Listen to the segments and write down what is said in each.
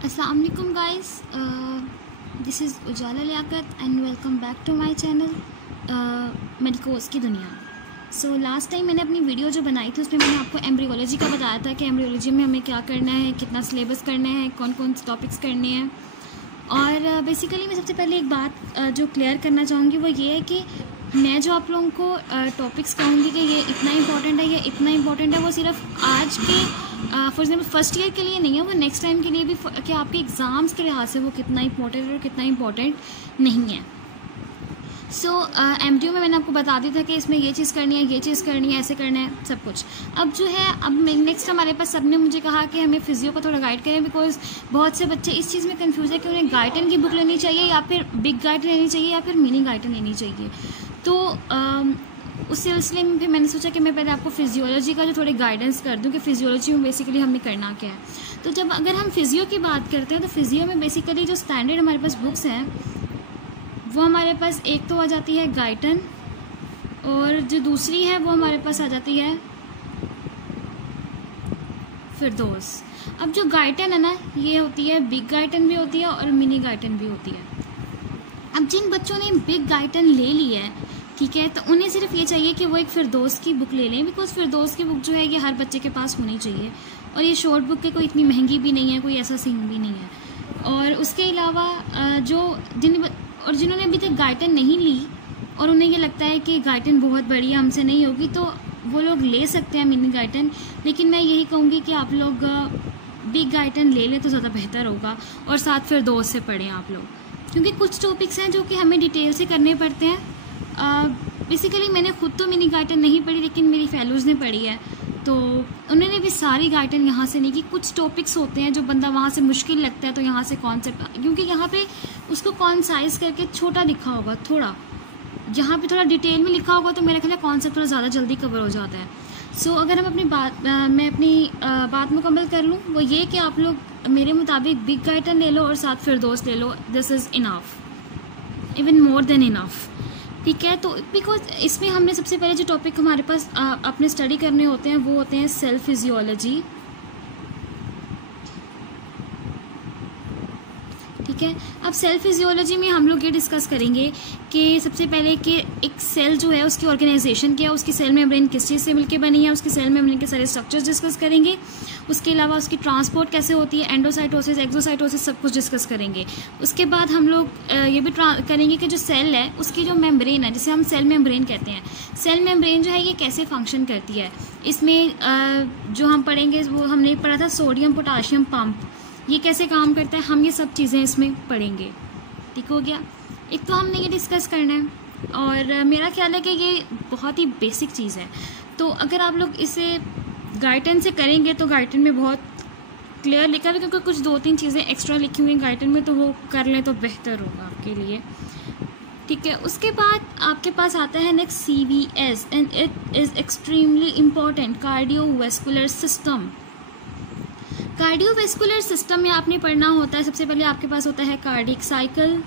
अस्सलाम वालेकुम guys, this is Ujala Liyaqat and welcome back to my channel medicos की दुनिया। सो लास्ट टाइम मैंने अपनी वीडियो जो बनाई थी उसमें मैंने आपको एम्ब्रियोलॉजी का बताया था कि एम्ब्रियोलॉजी में हमें क्या करना है, कितना सिलेबस करना है, कौन कौन से टॉपिक्स करने हैं। और बेसिकली मैं सबसे पहले एक बात जो क्लियर करना चाहूँगी वो ये है कि मैं जो आप लोगों को टॉपिक्स कहूँगी कि ये इतना इम्पॉर्टेंट है, ये इतना इम्पॉर्टेंट है, वो सिर्फ आज के फॉर एग्जाम्पल फर्स्ट ईयर के लिए नहीं है, वो नेक्स्ट टाइम के लिए भी कि आपके एग्ज़ाम्स के लिहाज से वो कितना इम्पोर्टेंट है और कितना इम्पोर्टेंट नहीं है। सो एमडीयू में मैंने आपको बता दिया था कि इसमें ये चीज़ करनी है, ये चीज़ करनी है, ऐसे करना है सब कुछ। अब जो है अब नेक्स्ट हमारे पास सबने मुझे कहा कि हमें फिजियो को थोड़ा गाइड करें, बिकॉज बहुत से बच्चे इस चीज़ में कंफ्यूज है कि उन्हें गाइटन की बुक लेनी चाहिए या फिर बिग गाइटन लेनी चाहिए या फिर मिनी गाइटन लेनी चाहिए। तो उस सिलसिले में फिर मैंने सोचा कि मैं पहले आपको फिजियोलॉजी का जो थोड़े गाइडेंस कर दूं कि फिजियोलॉजी में बेसिकली हमें करना क्या है। तो जब अगर हम फिजियो की बात करते हैं तो फिजियो में बेसिकली जो स्टैंडर्ड हमारे पास बुक्स हैं वो हमारे पास एक तो आ जाती है गाइटन, और जो दूसरी है वो हमारे पास आ जाती है फिरदौस। अब जो गाइटन है ना, ये होती है बिग गाइटन भी होती है और मिनी गाइटन भी होती है। अब जिन बच्चों ने बिग गाइटन ले ली है, ठीक है, तो उन्हें सिर्फ ये चाहिए कि वो एक फिरदौस की बुक ले लें, बिकॉज फिरदौस की बुक जो है ये हर बच्चे के पास होनी चाहिए, और ये शॉर्ट बुक के कोई इतनी महंगी भी नहीं है, कोई ऐसा सीन भी नहीं है। और उसके अलावा जिन्होंने अभी तक गाइटन नहीं ली और उन्हें ये लगता है कि गाइटन बहुत बढ़िया हमसे नहीं होगी, तो वो लोग ले सकते हैं मिनी गाइटन, लेकिन मैं यही कहूँगी कि आप लोग बिग गाइटन ले लें तो ज़्यादा बेहतर होगा, और साथ फिरदौस से पढ़ें आप लोग, क्योंकि कुछ टॉपिक्स हैं जो कि हमें डिटेल से करने पड़ते हैं। बेसिकली मैंने खुद तो मिनी गाइटन नहीं पढ़ी, लेकिन मेरी फेलोज़ ने पढ़ी है, तो उन्होंने भी सारी गाइटन यहाँ से नहीं की। कुछ टॉपिक्स होते हैं जो बंदा वहाँ से मुश्किल लगता है तो यहाँ से कॉन्सेप्ट, क्योंकि यहाँ पे उसको कॉन्साइज करके छोटा लिखा होगा, थोड़ा यहाँ पे थोड़ा डिटेल में लिखा होगा, तो मेरा ख्याल है कॉन्सेप्ट थोड़ा ज़्यादा जल्दी कवर हो जाता है। सो अगर हम अपनी बात मुकम्मल कर लूँ, वो ये कि आप लोग मेरे मुताबिक बिग गाइटन ले लो और साथ फिरदौस ले लो, this is enough, even more than enough, ठीक है। तो बिकॉज इसमें हमने सबसे पहले जो टॉपिक हमारे पास अपने स्टडी करने होते हैं वो होते हैं सेल फिजियोलॉजी, ठीक है। अब सेल फिजियोलॉजी में हम लोग ये डिस्कस करेंगे कि सबसे पहले कि एक सेल जो है उसकी ऑर्गेनाइजेशन क्या है, उसकी सेल मेम्ब्रेन किस चीज़ से मिलकर बनी है, उसकी सेल मेम्ब्रेन के सारे स्ट्रक्चर्स डिस्कस करेंगे। उसके अलावा उसकी ट्रांसपोर्ट कैसे होती है, एंडोसाइटोसिस, एक्सोसाइटोसिस, सब कुछ डिस्कस करेंगे। उसके बाद हम लोग ये भी करेंगे कि जो सेल है उसकी जो मेम्ब्रेन है, जिसे हम सेल मेम्ब्रेन कहते हैं, सेल मेम्ब्रेन जो है ये कैसे फंक्शन करती है। इसमें जो हम पढ़ेंगे वो हमने पढ़ा था सोडियम पोटाशियम पंप, ये कैसे काम करता है, हम ये सब चीज़ें इसमें पढ़ेंगे, ठीक हो गया। एक तो हमने ये डिस्कस करना है, और मेरा ख्याल है कि ये बहुत ही बेसिक चीज़ है, तो अगर आप लोग इसे गाइटन से करेंगे तो गाइटन में बहुत क्लियर लिखा है, क्योंकि कुछ 2-3 चीज़ें एक्स्ट्रा लिखी हुई हैं गाइटन में, तो वो कर लें तो बेहतर होगा आपके लिए, ठीक है। उसके बाद आपके पास आता है next CVS, and it is extremely important, cardiovascular system. Cardiovascular system में आपने पढ़ना होता है, सबसे पहले आपके पास होता है कार्डिक साइकिल,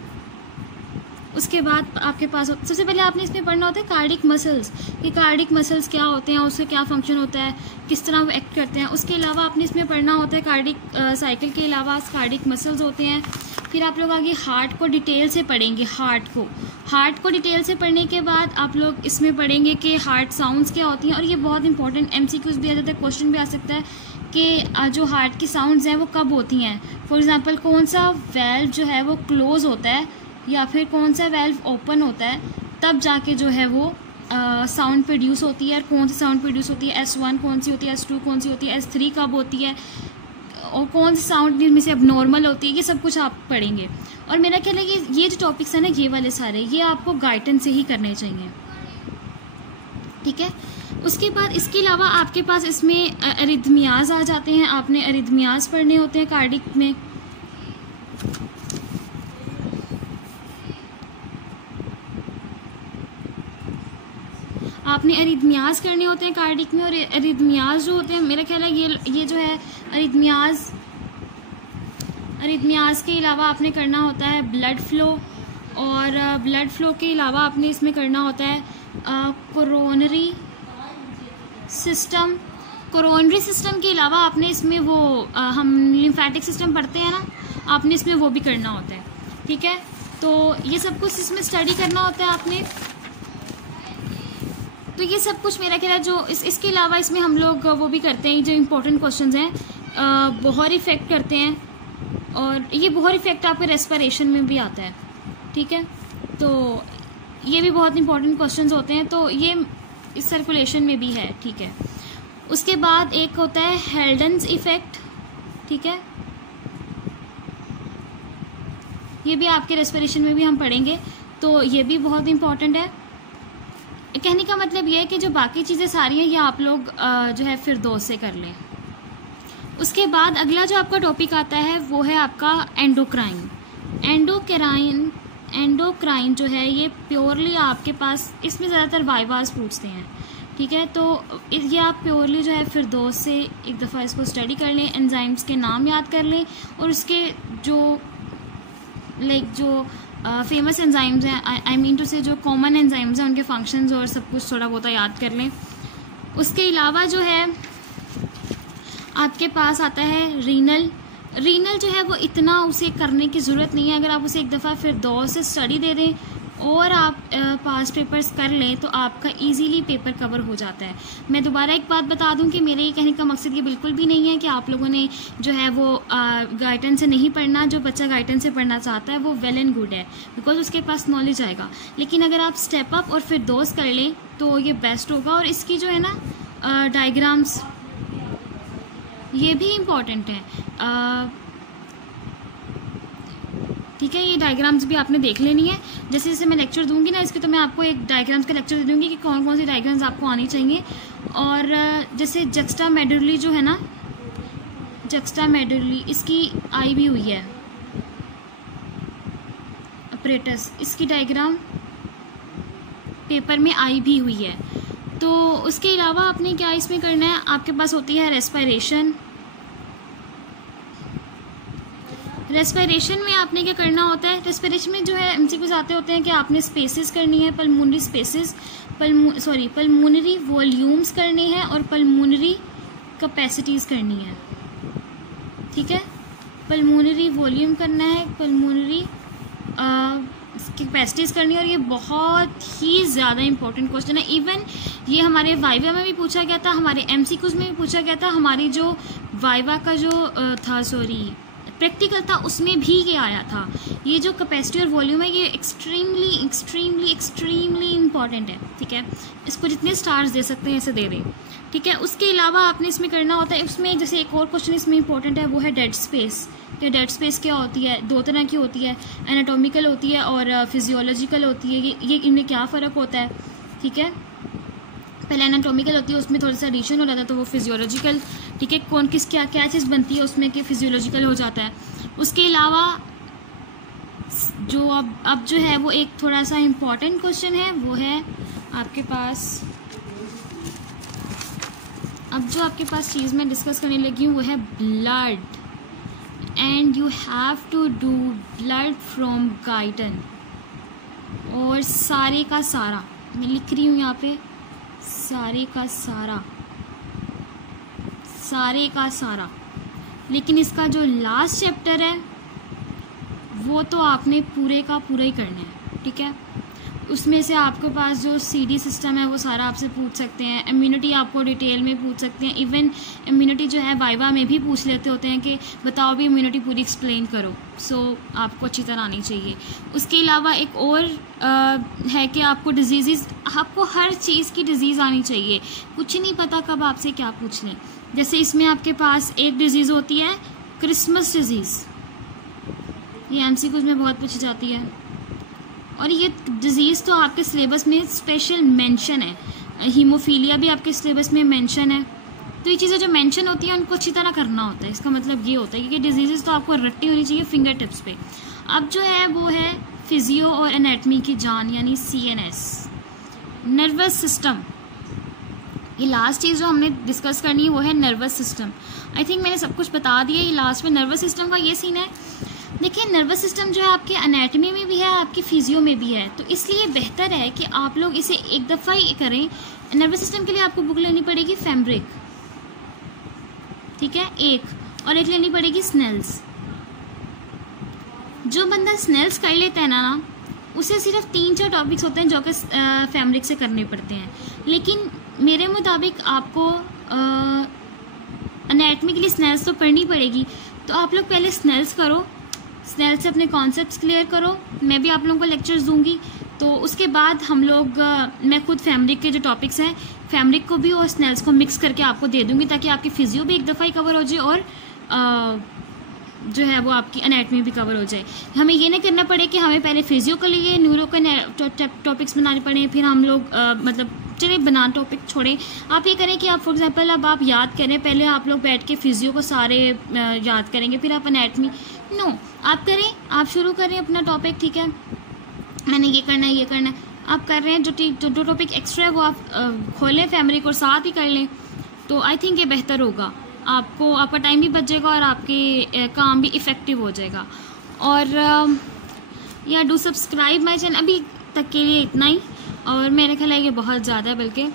उसके बाद आपके पास सबसे पहले आपने इसमें पढ़ना होता है कार्डिक मसल्स, कि कार्डिक मसल्स क्या होते हैं, उससे क्या फंक्शन होता है, किस तरह वो एक्ट करते हैं। उसके अलावा आपने इसमें पढ़ना होता है कार्डिक साइकिल के अलावा कार्डिक मसल्स होते हैं। फिर आप लोग आगे हार्ट को डिटेल से पढ़ेंगे, हार्ट को डिटेल से पढ़ने के बाद आप लोग इसमें पढ़ेंगे कि हार्ट साउंड्स क्या होती हैं, और ये बहुत इंपॉर्टेंट MCQs भी आ जाता है, क्वेश्चन भी आ सकता है कि जो हार्ट की साउंड्स हैं वो कब होती हैं। फॉर एग्जांपल कौन सा वेल्व जो है वो क्लोज होता है या फिर कौन सा वेल्व ओपन होता है, तब जाके जो है वो साउंड प्रोड्यूस होती है, और कौन सी साउंड प्रोड्यूस होती है, S1 कौन सी होती है, S2 कौन सी होती है, S3 कब होती है, और कौन सी साउंड में से अब नॉर्मल होती है, ये सब कुछ आप पढ़ेंगे। और मेरा ख्याल है कि ये जो टॉपिक्स हैं ना, ये वाले सारे ये आपको गाइडन से ही करने चाहिए, ठीक है। उसके बाद इसके अलावा आपके पास इसमें अरिथमियाज आ जाते हैं, आपने अरिथमियाज पढ़ने होते हैं कार्डिक में। आपने अरिथमियाज करने होते हैं कार्डिक में, और अरिथमियाज जो होते हैं, मेरा ख्याल है ये जो है अरिथमियाज के अलावा आपने करना होता है ब्लड फ्लो, और ब्लड फ्लो के अलावा आपने इसमें करना होता है कोरोनरी सिस्टम, कोरोनरी सिस्टम के अलावा आपने इसमें वो हम लिम्फेटिक सिस्टम पढ़ते हैं ना, आपने इसमें वो भी करना होता है, ठीक है। तो ये सब कुछ इसमें स्टडी करना होता है आपने। तो ये सब कुछ मेरा ख्याल है जो इसके अलावा इसमें हम लोग वो भी करते हैं, जो इम्पोर्टेंट क्वेश्चंस हैं बोहर इफेक्ट करते हैं, और ये बोहर इफेक्ट आपके रेस्पिरेशन में भी आता है, ठीक है। तो ये भी बहुत इंपॉर्टेंट क्वेश्चंस होते हैं, तो ये इस सर्कुलेशन में भी है, ठीक है। उसके बाद एक होता है हेल्डन्स इफेक्ट, ठीक है, ये भी आपके रेस्पिरेशन में भी हम पढ़ेंगे, तो ये भी बहुत इंपॉर्टेंट है। कहने का मतलब ये है कि जो बाकी चीज़ें सारी हैं ये आप लोग जो है फिरदौस से कर लें। उसके बाद अगला जो आपका टॉपिक आता है वो है आपका एंडोक्राइन। एंडोक्राइन जो है ये प्योरली आपके पास, इसमें ज़्यादातर वाइवास पूछते हैं, ठीक है। तो ये आप प्योरली जो है फिरदौस से एक दफ़ा इसको स्टडी कर लें, एंजाइम्स के नाम याद कर लें, और उसके जो जो फेमस एंजाइम्स हैं, आई मीन टू से जो कॉमन एंजाइम्स हैं, उनके फंक्शंस और सब कुछ थोड़ा बहुत याद कर लें। उसके अलावा जो है आपके पास आता है रीनल जो है वो इतना उसे करने की ज़रूरत नहीं है, अगर आप उसे एक दफ़ा फिरदौस से स्टडी दे दें और आप पास पेपर्स कर लें तो आपका इजीली पेपर कवर हो जाता है। मैं दोबारा एक बात बता दूं कि मेरे ये कहने का मकसद ये बिल्कुल भी नहीं है कि आप लोगों ने जो है वो गाइडेंस से नहीं पढ़ना। जो बच्चा गाइडेंस से पढ़ना चाहता है वो वेल एंड गुड है, बिकॉज उसके पास नॉलेज आएगा। लेकिन अगर आप स्टेप अप और फिरदौस कर लें तो ये बेस्ट होगा। और इसकी जो है ना डायग्राम्स ये भी इम्पॉर्टेंट है, ठीक है। ये डायग्राम्स भी आपने देख लेनी है। जैसे जैसे मैं लेक्चर दूंगी ना इसके, तो मैं आपको एक डायग्राम्स का लेक्चर दे दूंगी कि कौन कौन सी डायग्राम्स आपको आनी चाहिए। और जैसे जक्स्टामेडुलरी जो है ना, जक्स्टामेडुलरी इसकी आई भी हुई है, अपरेटस, इसकी डायग्राम पेपर में आई भी हुई है। तो उसके अलावा आपने क्या इसमें करना है, आपके पास होती है रेस्पिरेशन। रेस्पिरेशन में आपने क्या करना होता है, रेस्पिरेशन में जो है एमसीक्यूज आते होते हैं कि आपने स्पेसेस करनी है, पल्मोनरी स्पेसेस, पल्मोनरी वॉल्यूम्स करनी है और पल्मोनरी कैपेसिटीज़ करनी है, ठीक है। पल्मोनरी वॉल्यूम करना है, पल्मोनरी कैपेसिटीज़ करनी है, और ये बहुत ही ज़्यादा इंपॉर्टेंट क्वेश्चन है। इवन ये हमारे वाइवा में भी पूछा गया था, हमारे एमसीक्यूज में भी पूछा गया था, हमारी जो वाइवा का जो प्रैक्टिकल था उसमें भी ये आया था। ये जो कैपेसिटी और वॉल्यूम है ये एक्सट्रीमली एक्सट्रीमली एक्सट्रीमली इंपॉर्टेंट है, ठीक है। इसको जितने स्टार्स दे सकते हैं ऐसे दे दें, ठीक है। उसके अलावा आपने इसमें करना होता है, उसमें जैसे एक और क्वेश्चन इसमें इंपॉर्टेंट है वो है डेड स्पेस। कि डेड स्पेस क्या होती है, दो तरह की होती है, एनाटॉमिकल होती है और फिजियोलॉजिकल होती है। ये इनमें क्या फ़र्क होता है, ठीक है। पहले एनाटॉमिकल होती है, उसमें थोड़ा सा एडिशन हो जाता है तो वो फिजियोलॉजिकल, ठीक है। कौन किस क्या क्या चीज़ बनती है उसमें कि फिजियोलॉजिकल हो जाता है। उसके अलावा जो अब जो है वो एक थोड़ा सा इम्पॉर्टेंट क्वेश्चन है वो है आपके पास, अब जो आपके पास चीज़ मैं डिस्कस करने लगी हूँ वो है blood, and you have to do blood from गाइडन। और सारे का सारा मैं लिख रही हूँ यहाँ पे, सारे का सारा, लेकिन इसका जो लास्ट चैप्टर है वो तो आपने पूरे का पूरा ही करना है, ठीक है। उसमें से आपके पास जो सीडी सिस्टम है वो सारा आपसे पूछ सकते हैं, इम्यूनिटी आपको डिटेल में पूछ सकते हैं। इवन इम्यूनिटी जो है वाइवा में भी पूछ लेते होते हैं कि बताओ भी इम्यूनिटी पूरी एक्सप्लेन करो। सो आपको अच्छी तरह आनी चाहिए। उसके अलावा एक और है कि आपको डिजीज़, आपको हर चीज़ की डिज़ीज़ आनी चाहिए। कुछ नहीं पता कब आपसे क्या पूछ लें। जैसे इसमें आपके पास एक डिज़ीज़ होती है क्रिसमस डिज़ीज़, ये एमसीक्यूज़ में बहुत पूछी जाती है, और ये डिज़ीज़ तो आपके सिलेबस में स्पेशल मेंशन है। हीमोफीलिया भी आपके सिलेबस में मेंशन है। तो ये चीज़ें जो मेंशन होती हैं उनको अच्छी तरह करना होता है। इसका मतलब ये होता है कि डिजीज़ तो आपको रट्टी होनी चाहिए फिंगर टिप्स पे। अब जो है वो है फिजियो और एनाटमी की जान, यानी CNS, नर्वस सिस्टम। ये लास्ट चीज़ जो हमने डिस्कस करनी है वो है नर्वस सिस्टम। आई थिंक मैंने सब कुछ बता दिया। ये लास्ट में नर्वस सिस्टम का ये सीन है। देखिए नर्वस सिस्टम जो है आपके एनाटमी में भी है, आपकी फिजियो में भी है, तो इसलिए बेहतर है कि आप लोग इसे एक दफ़ा ही करें। नर्वस सिस्टम के लिए आपको बुक लेनी पड़ेगी फैब्रिक, ठीक है, एक, और एक लेनी पड़ेगी स्नेल्स। जो बंदा स्नेल्स कर लेता है ना उसे सिर्फ 3-4 टॉपिक्स होते हैं जो कि फैब्रिक से करने पड़ते हैं, लेकिन मेरे मुताबिक आपको एनाटॉमी के लिए स्नेल्स तो पढ़नी पड़ेगी। तो आप लोग पहले स्नेल्स करो, स्नेल्स से अपने कॉन्सेप्ट्स क्लियर करो। मैं भी आप लोगों को लेक्चर्स दूंगी, तो उसके बाद हम लोग मैं खुद फैब्रिक के जो टॉपिक्स हैं फैब्रिक को भी और स्नेल्स को मिक्स करके आपको दे दूंगी, ताकि आपकी फिजियो भी एक दफ़ा ही कवर हो जाए और जो है वो आपकी एनाटॉमी भी कवर हो जाए। हमें ये नहीं करना पड़े कि हमें पहले फिजियो के लिए न्यूरो के टॉपिक्स बनाने पड़े, फिर हम लोग मतलब चलिए बना टॉपिक छोड़ें। आप ये करें कि आप फॉर एग्जांपल अब आप याद करें, पहले आप लोग बैठ के फिजियो को सारे याद करेंगे, फिर आप एनाटॉमी नो आप करें, आप शुरू करें अपना टॉपिक, ठीक है, मैंने ये करना है, ये करना है, आप कर रहे हैं, जो टॉपिक एक्स्ट्रा है वो आप खोलें फैब्रिक और साथ ही कर लें, तो आई थिंक ये बेहतर होगा। आपका टाइम भी बच जाएगा और आपके काम भी इफ़ेक्टिव हो जाएगा। और या डू सब्सक्राइब माई चैनल, अभी तक के लिए इतना ही, और मेरे ख्याल है ये बहुत ज़्यादा है बल्कि।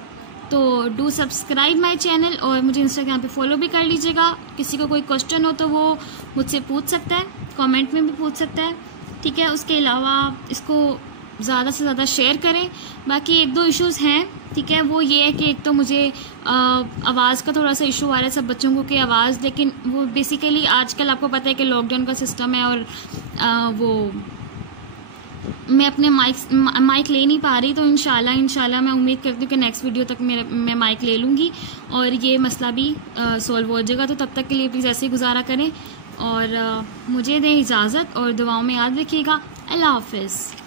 तो डू सब्सक्राइब माई चैनल और मुझे इंस्टाग्राम पे फॉलो भी कर लीजिएगा। किसी को कोई क्वेश्चन हो तो वो मुझसे पूछ सकता है, कमेंट में भी पूछ सकता है, ठीक है। उसके अलावा इसको ज़्यादा से ज़्यादा शेयर करें। बाकी 1-2 इश्यूज़ हैं, ठीक है, वो ये है कि एक तो मुझे आवाज़ का थोड़ा सा इशू आ रहा है सब बच्चों को कि आवाज़, लेकिन वो बेसिकली आजकल आपको पता है कि लॉकडाउन का सिस्टम है और वो मैं अपने माइक ले नहीं पा रही, तो इंशाल्लाह मैं उम्मीद करती हूँ कि नेक्स्ट वीडियो तक मैं माइक ले लूँगी और ये मसला भी सॉल्व हो जाएगा। तो तब तक के लिए प्लीज़ ऐसे ही गुजारा करें और मुझे दें इजाज़त और दुआओं में याद रखिएगा। अल्लाह हाफ़िज़।